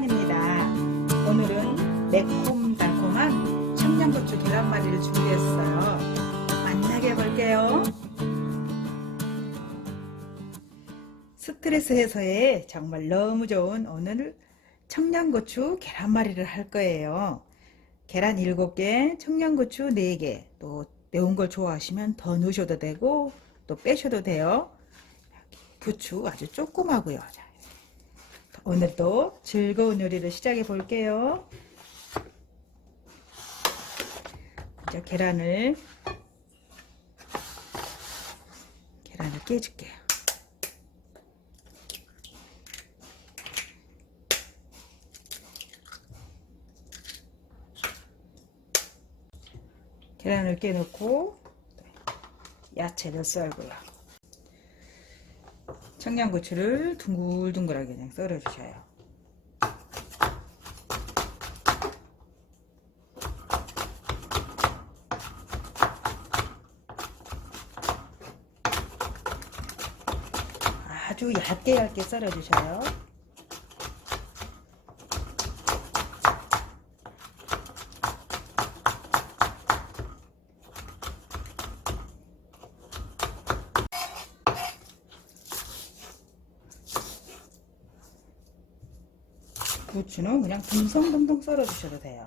시간입니다. 오늘은 매콤달콤한 청양고추 계란말이를 준비했어요. 만나게 볼게요. 스트레스 해소에 정말 너무 좋은 오늘 청양고추 계란말이를 할 거예요. 계란 7개, 청양고추 4개, 또 매운 걸 좋아하시면 더 넣으셔도 되고 또 빼셔도 돼요. 부추 아주 조그마고요. 자, 오늘도 즐거운 요리를 시작해 볼게요. 먼저 계란을 계란을 깨줄게요. 계란을 깨놓고 야채를 썰고요. 청양고추를 둥글둥글하게 그냥 썰어 주셔요. 아주 얇게 얇게 썰어 주셔요. 부추는 그냥 듬성듬성 썰어 주셔도 돼요.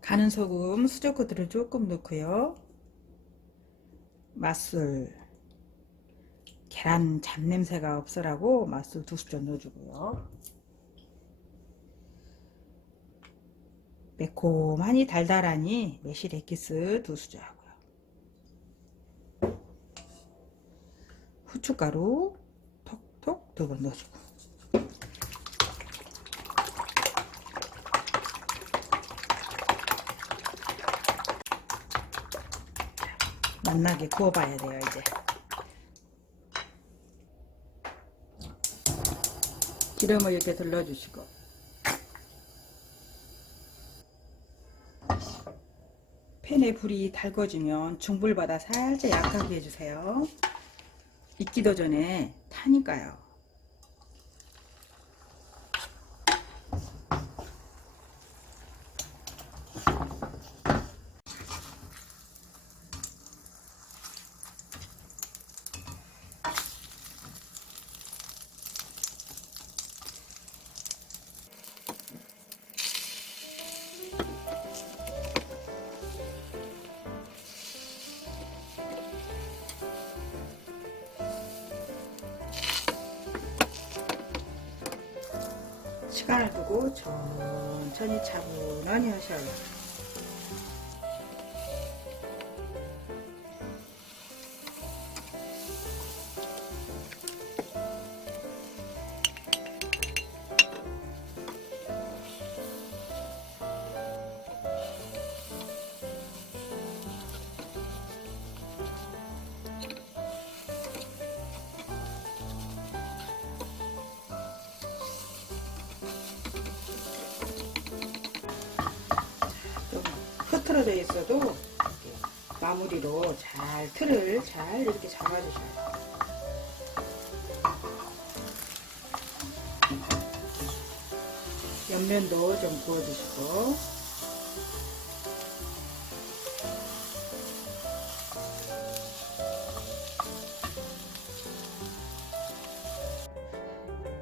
가는 소금, 수저코드를 조금 넣고요. 맛술, 계란 잡냄새가 없으라고 맛술 두 스푼 넣어주고요. 매콤하니 달달하니 매실 액기스 두 수저 하고요. 후춧가루 톡톡 두 번 넣어주고. 맛나게 구워봐야 돼요 이제. 기름을 이렇게 둘러주시고 팬에 불이 달궈지면 중불보다 살짝 약하게 해주세요. 익기도 전에 타니까요. 시간을 두고 천천히 차분하게 하셔요. 흐트러져 있어도 마무리로 잘 틀을 잘 이렇게 잡아주셔요. 옆면도 좀 구워주시고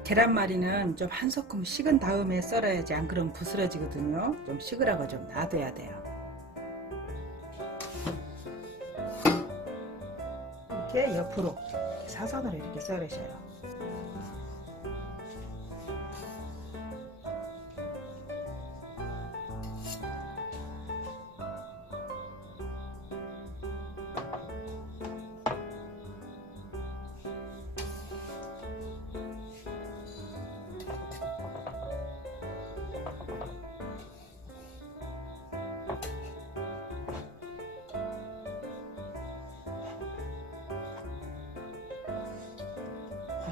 계란말이는 좀 한 소끔 식은 다음에 썰어야지 안 그러면 부스러지거든요. 좀 식으라고 좀 놔둬야 돼요. 이렇게 옆으로 사선으로 이렇게 썰으셔요.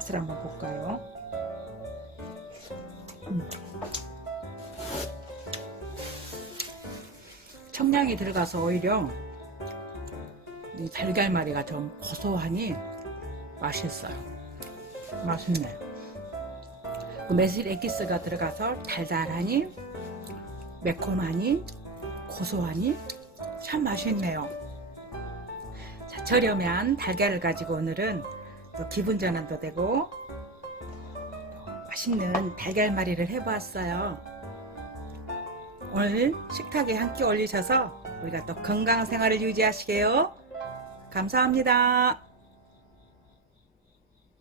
맛을 한번 볼까요? 음. 청량이 들어가서 오히려 이 달걀말이가 좀 고소하니 맛있어요. 맛있네. 그 매실 에기스가 들어가서 달달하니 매콤하니 고소하니 참 맛있네요. 자, 저렴한 달걀을 가지고 오늘은 또 기분 전환도 되고 또 맛있는 달걀말이를 해보았어요. 오늘 식탁에 한 끼 올리셔서 우리가 또 건강 생활을 유지하시게요. 감사합니다.